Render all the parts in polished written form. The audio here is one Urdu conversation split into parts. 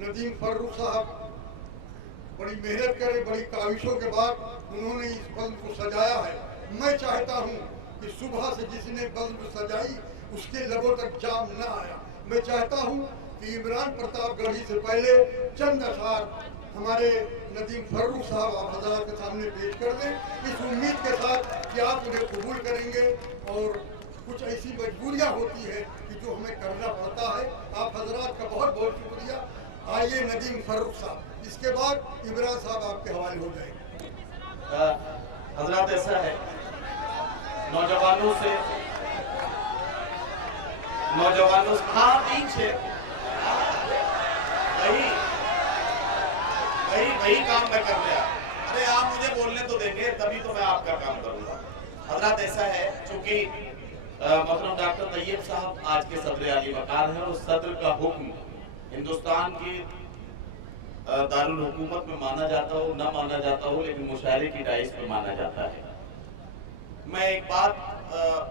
ندیم فاروق صاحب بڑی محنت کرے، بڑی کاوشوں کے بعد انہوں نے اس بلب کو سجایا ہے۔ میں چاہتا ہوں کہ صبح سے جس نے بلب سجائی اس کے لبوں تک جام نہ آیا۔ میں چاہتا ہوں کہ عمران پرتاپ گڑھی سے پہلے چند اشعار ہمارے ندیم فاروق صاحب آپ حضرات کے سامنے پیش کر دیں، اس امید کے ساتھ کہ آپ انہیں قبول کریں گے۔ اور کچھ ایسی مجبوریاں ہوتی ہیں کہ جو ہمیں کرنا پڑتا ہے۔ آپ حضرات کا بہت بہت شکریہ۔ آئیے ندیم فاروق صاحب، اس کے بعد عمران صاحب آپ کے حوالے ہو جائیں گے۔ حضرات ایسا ہے، نوجوانوں سے ہاں پیچھے وہی کام میں کر لیا۔ ارے آپ مجھے بولنے تو دیں گے تبھی تو میں آپ کا کام کروں گا۔ حضرات ایسا ہے، چونکہ محترم ڈاکٹر طیب صاحب آج کے صدر عالی وقار ہیں، اور صدر کا حکم ہندوستان کی دارالحکومت میں مانا جاتا ہو نہ مانا جاتا ہو، لیکن مشاعرے کی ڈائس میں مانا جاتا ہے۔ میں ایک بات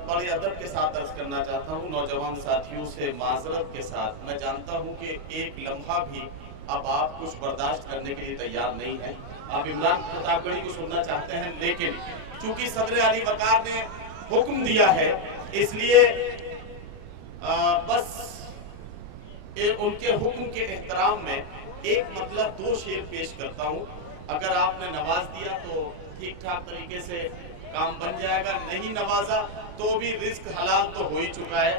بڑے ادب کے ساتھ عرض کرنا چاہتا ہوں، نوجوان ساتھیوں سے معذرت کے ساتھ۔ میں جانتا ہوں کہ ایک لمحہ بھی اب آپ کچھ برداشت کرنے کے لیے تیار نہیں ہیں، آپ عمران پرتاپ گڑھی کو سننا چاہتے ہیں، لیکن چونکہ صدر عالی وقار نے حکم دیا ہے، اس لیے بس ان کے حکم کے احترام میں ایک مطلب 2 شعر پیش کرتا ہوں۔ اگر آپ نے نواز دیا تو ٹھیک ٹھاک طریقے سے کام بن جائے گا، نہیں نوازا تو بھی رزق حلال تو ہو ہی چکا ہے،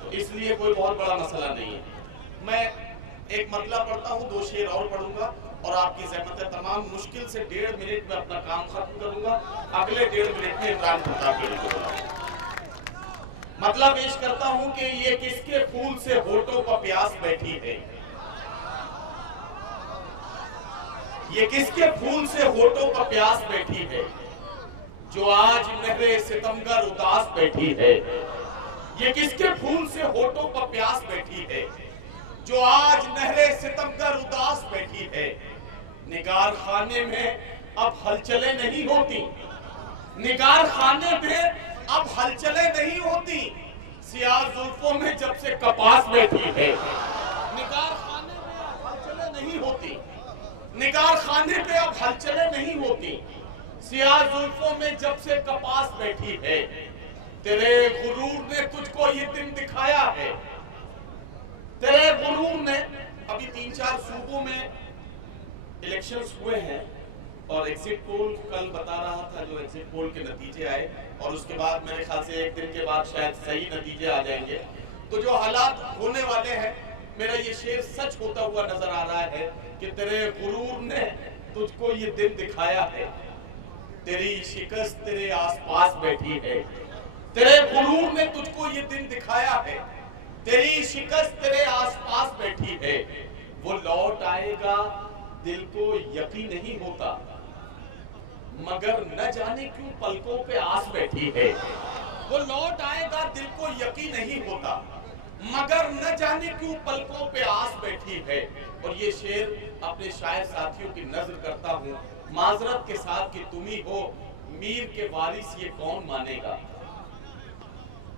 تو اس لیے کوئی بہت بڑا مسئلہ نہیں ہے۔ میں ایک مطلب پڑھتا ہوں، 2 شعر اور پڑھوں گا، اور آپ کی زحمت ہے تمام، مشکل سے 1.5 منٹ میں اپنا کام ختم کروں گا، اگلے 1.5 منٹ میں عمران پرتاپ گڑھی کو بلاؤں گا۔ مطلب پیش کرتا ہوں کہ یہ کس کے پھول سے ہونٹوں پر پیاس بیٹھی ہے، یہ کس کے پھول سے ہونٹوں پر پیاس بیٹھی ہے، جو آج نہر ستمگر اداس بیٹھی ہے، یہ کس کے پھول سے ہونٹوں پر پیاس بیٹھی ہے، جو آج نہر ستمگر اداس بیٹھی ہے۔ نگار خانے میں اب ہلچلیں نہیں ہوتی، نگار خانے میں اب ہلچلیں نہیں ہوتی، سیاہ زلفوں میں جب سے کپاس بیٹھی ہے۔ نگار خانے میں اب ہلچلیں نہیں ہوتی، نگار خانے پہ اب ہلچلیں نہیں ہوتی، سیاہ زلفوں میں جب سے کپاس بیٹھی ہے۔ تیرے غرور نے تجھ کو یہ دن دکھایا ہے، تیرے غرور نے، ابھی 3-4 صوبوں میں الیکشنز ہوئے ہیں، اور ایگزٹ پول کل بتا رہا تھا جو ایگزٹ پول کے نتیجے آئے، اور اس کے بعد میرے خیال سے 1 دن کے بعد شاید صحیح نتیجے آ جائیں گے، تو جو حالات ہونے والے ہیں، میرا یہ شعر سچ ہوتا ہوا نظر آ رہا ہے کہ تیرے غرور نے تجھ کو یہ دن دکھایا ہے، تیری شکست تیرے آس پاس بیٹھی ہے، تیرے غرور نے تجھ کو یہ دن دکھایا ہے، تیری شکست تیرے آس پاس بیٹھی ہے۔ وہ لوٹ آئے گا دل کو یقین نہیں ہوتا، مگر نہ جانے کیوں پلکوں پہ آس بیٹھی ہے۔ وہ لوٹ آئے گا دل کو یقین نہیں ہوتا، مگر نہ جانے کیوں پلکوں پہ آس بیٹھی ہے۔ اور یہ شعر اپنے شاعر ساتھیوں کی نظر کرتا ہوں، معذرت کے ساتھ کہ تم ہی ہو میر کے وارث یہ کون مانے گا،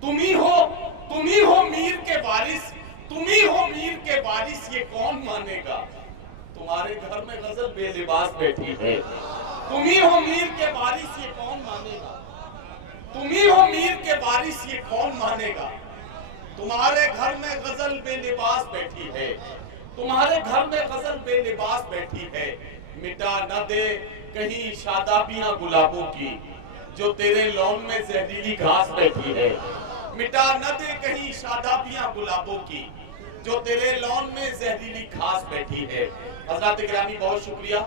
تم ہی ہو میر کے وارث، تم ہی ہو میر کے وارث یہ کون مانے گا، تمہارے گھر میں غزل بے لباس بیٹھی ہے، تم ہی ہو میر کے وارث یہ کون مانے گا، تم ہی ہو میر کے وارث یہ کون مانے گا، تمہارے گھر میں غزل بے لباس بیٹھی ہے، تمہارے گھر میں غزل بے لباس بیٹھی ہے۔ مٹا نہ دے کہیں شادابیاں گلابوں کی، جو تیرے لون میں زہریلی گھاس بیٹھی ہے، مٹا نہ دے کہیں شادابیاں گلابوں کی، جو تیرے لون میں زہریلی گھاس بیٹھی ہے۔ حضرات گرامی بہت شکریہ۔